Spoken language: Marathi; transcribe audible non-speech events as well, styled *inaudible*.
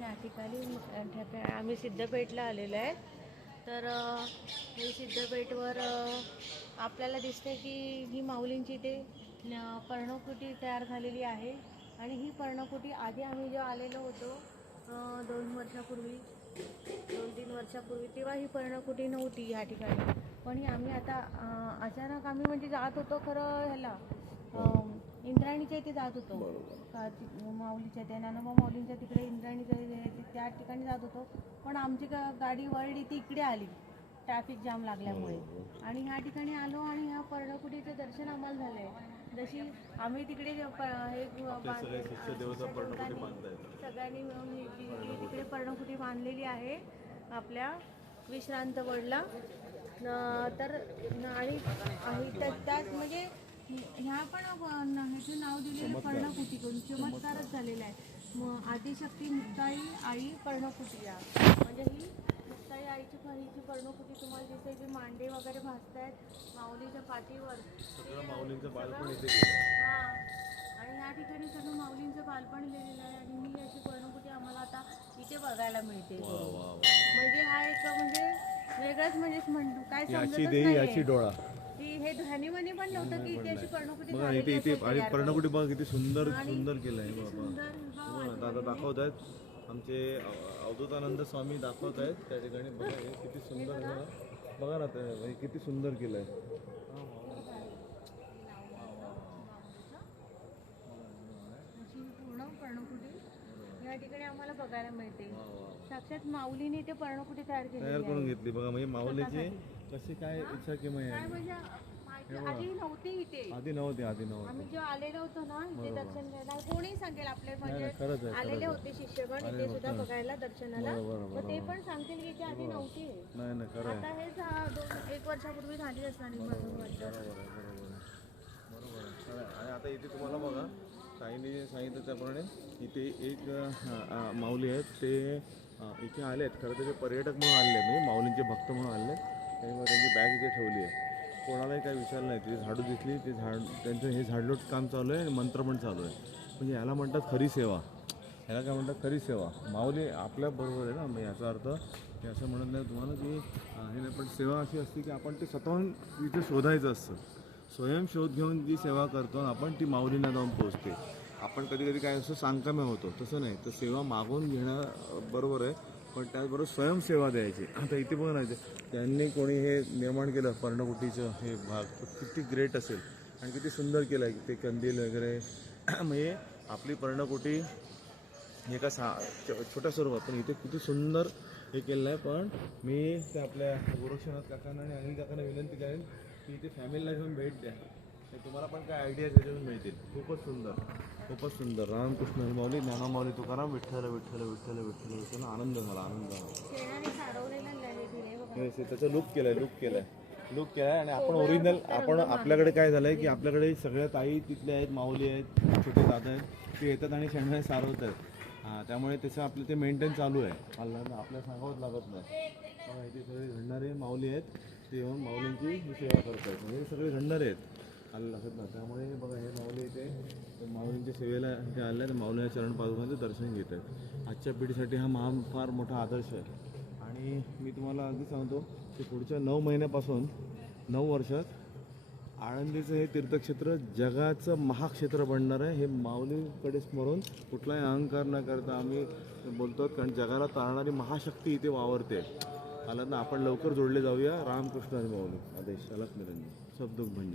या ठिकाणी आम्ही सिद्धपेठला आलेलो आहे. तर हे सिद्धपेठवर आपल्याला दिसते की ही माऊलींची इथे पर्णकुटी तयार झालेली आहे. आणि ही पर्णकुटी आधी आम्ही जेव्हा आलेलो होतो दोन वर्षापूर्वी दोन तीन वर्षापूर्वी तेव्हा ही पर्णकुटी नव्हती या ठिकाणी. पण ही आम्ही आता अचानक आम्ही म्हणजे जात होतो खरं ह्याला इंद्रायणीच्या इथे जात होतो. का माऊलीच्या त्या नानोबा माऊलींच्या तिकडे इथे- त्या ठिकाणी जात होतो. पण आमची गा- गाडी वळली ती इकडे आली. ट्रॅफिक जाम लागल्यामुळे. आणि ह्या ठिकाणी आलो आणि ह्या पर्णकुटीचं दर्शन आम्हाला झालंय जशी आम्ही तिकडे जे प- हे सगळ्यांनी मिळून ही- ही- ही तिकडे पर्णकुटी बांधलेली आहे आपल्या विश्रांत वडला. न- तर न- आणि आणि त्या- त्यात म्हणजे ह्या पण ह्याचं नाव दिलेलं पर्णकुटी करून चमत्कारच झालेला आहे. आदिशक्ती मुक्ताई आई पर्णकुटी या म्हणजे ही मुक्ताई आईची हिची पर्णकुटी तुम्हाला दिसते की मांडे वगैरे भासतायत माऊलीच्या पाठीवर. माऊलींचं बालपण इथे हा. आणि या ठिकाणी सगळं माऊलींचं बालपण लिहिलेलं आहे आणि ही अशी पर्णकुटी आम्हाला आता इथे बघायला मिळते. म्हणजे हा एक म्हणजे वेगळाच म्हणजे म्हण- काय याची डोळा. की हे ध्वनीमनी पण नव्हतं की इथे अशी पर्णकुटी बघा झालेली इथे इथे असेल आणि तयार पर्णकुटी बघा किती सुंदर आणि सुंदर केलं आहे किती बाबा. सुंदर भाव बघा, आता आता दाखवत आहेत आमचे अव- अवधूतानंद स्वामी दाखवत आहेत त्या ठिकाणी. बघा हे किती सुंदर आहे बघा. बघा. ना ते हे किती सुंदर केलं आहे अशी पूर्ण पर्णकुटी या ठिकाणी आम्हाला बघायला मिळते. साक्षात माऊलीने ते पर्णकुटी तयार केली तयार करून घेतली. बघा म्हणजे माऊलीची कशी काय इच्छा किंवा म्हणजे आधी नव्हती इथे. आधी नव्हती आधी नव्हती. आम्ही जेव्हा आलेलो होतो ना इथे दर्शन घ्यायला. कोणी सांगेल आपले म्हणजे आलेले होते शिष्यगण इथे सुद्धा बघायला दर्शनाला. मग ते पण सांगतील की इथे आधी नव्हती. नाही नाही खरं आता हेच हा दोन एक वर्षापूर्वी झाली असणार बरोबर. आणि आता इथे तुम्हाला बघा जे सांगितलं त्याप्रमाणे इथे एक माऊली आहेत. ते इथे आले आहेत खरं तर पर्यटक म्हणून आले मी माऊलींचे भक्त म्हणून आले मग त्यांची बॅग इथे ठेवली आहे. कोणालाही काही विचारलं नाही. ती झाडू दिसली ते झाड त्यांचं हे झाडलोट काम चालू आहे आणि मंत्र पण चालू आहे. म्हणजे याला म्हणतात खरी सेवा. ह्याला काय म्हणतात? खरी सेवा. माऊली आपल्या बरोबर आहे ना मग याचा अर्थ. हे असं म्हणत नाही तुम्हाला की हे नाही पण सेवा अशी असते की आपण ते स्वतःहून तिथे शोधायचं असतं. स्वयं शोध घेऊन जी सेवा करतो आपण ती माऊलींना जाऊन पोहोचते. आपण कधी कधी काय असं सांगकाम्या होतो तसं नाही. तर सेवा मागून घेणं बरोबर आहे. पण त्याचबरोबर स्वयंसेवा द्यायची. आता इथे पण नाही त्यांनी कोणी हे निर्माण केलं पर्णकुटीचं हे भाग. किती ग्रेट असेल. आणि किती सुंदर केलं आहे ते कंदील वगैरे. *clears throat* म्हणजे आपली पर्णकुटी एका सा छोट्या स्वरूपात पण इथे किती सुंदर हे केलेलं आहे पण मी ते आपल्या गोरक्षनाथ काकांना आणि अनिल काकांना विनंती करेन की इथे फॅमिलीला घेऊन भेट द्या. तुम्हाला पण काय आयडिया त्याच्यातून मिळतील. खूपच सुंदर. खूपच सुंदर. रामकृष्ण माऊली ज्ञाना माऊली तुकाराम विठ्ठल विठ्ठल विठ्ठल विठ्ठल विठ्ठल. आनंद झाला आनंद झाला त्याचा लुक केलाय लुक केलाय. लुक केलाय आणि आपण ओरिजिनल आपण आपल्याकडे काय झालंय की आपल्याकडे सगळ्या ताई तिथल्या आहेत माऊली आहेत छोटे दादा आहेत ते येतात आणि शेणाने सारवत आहेत. हां त्यामुळे त्याचं आपलं ते मेंटेन चालू आहे. आपल्याला आपल्याला सांगावंच लागत नाही. सगळे घडणारे माऊली आहेत. ते येऊन माऊलींची सेवा करत आहेत म्हणजे हे सगळे घडणारे आहेत. आलं लागत ना. त्यामुळे बघा हे माऊली इथे माऊलींच्या सेवेला इथे आले आणि माऊलीच्या चरण पादुकांचं दर्शन घेत आहेत. आजच्या पिढीसाठी हा महा फार मोठा आदर्श आहे. आणि मी तुम्हाला अगदी सांगतो की पुढच्या नऊ महिन्यापासून नऊ वर्षात आळंदीचं हे तीर्थक्षेत्र जगाचं महाक्षेत्र बनणार आहे. हे माऊलीकडे स्मरून कुठलाही अहंकार न करता आम्ही बोलतो कारण जगाला तारणारी महाशक्ती इथे वावरते. आला ना आपण लवकर जोडले जाऊया. रामकृष्ण आणि माऊली. आदेश. अलक निरंजन सबदुख भंजन.